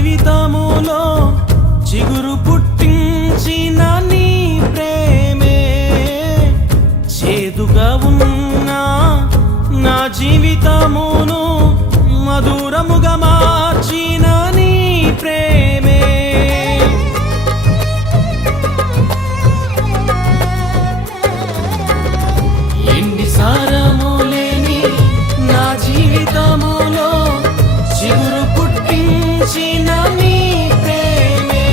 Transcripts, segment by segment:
జీవితములో చిగురు పుట్టించిన నీ ప్రేమే చేదుగా ఉన్నా నా జీవితమును మధురముగా మార్చిన నీ ప్రేమే ఎండి సారము లేని నా జీవితములో చిగురు పుట్టించిన నీ ప్రేమే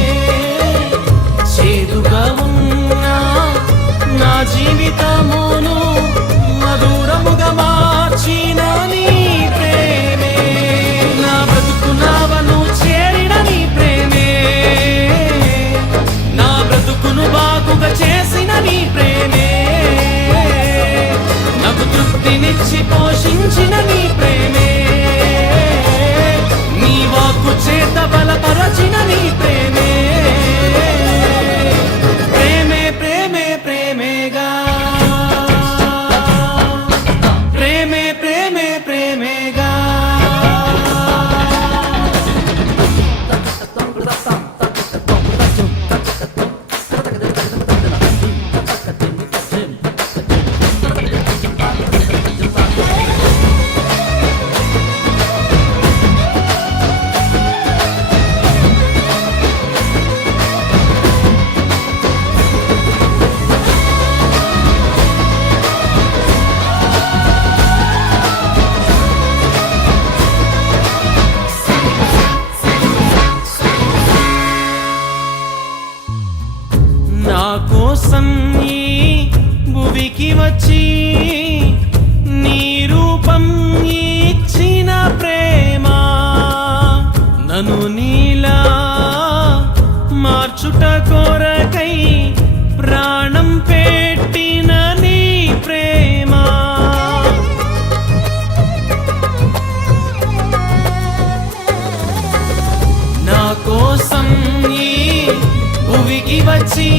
చేదుగా ఉన్నా నా జీవితమును మధురముగా మార్చిన నీ ప్రేమే నా బ్రతుకు నావను చేరిన నీ ప్రేమే నా బ్రతుకును బాగుగా చేసిన నీ ప్రేమే నాకు తృప్తినిచ్చి పోషించిన నీ ప్రేమే నీ వాక్కు చేత బలపరచిన నీ ప్రేమే ప్రేమే ప్రేమే ప్రేమేగా ప్రేమే ప్రేమే ప్రేమేగా నా కోసం ఈ భువికి వచ్చి నీ రూపం ఇచ్చిన ప్రేమ నన్ను నీలా మార్చుట కోరకై ప్రాణం పెట్టిన నీ ప్రేమ నా కోసం ఈ భువికి వచ్చి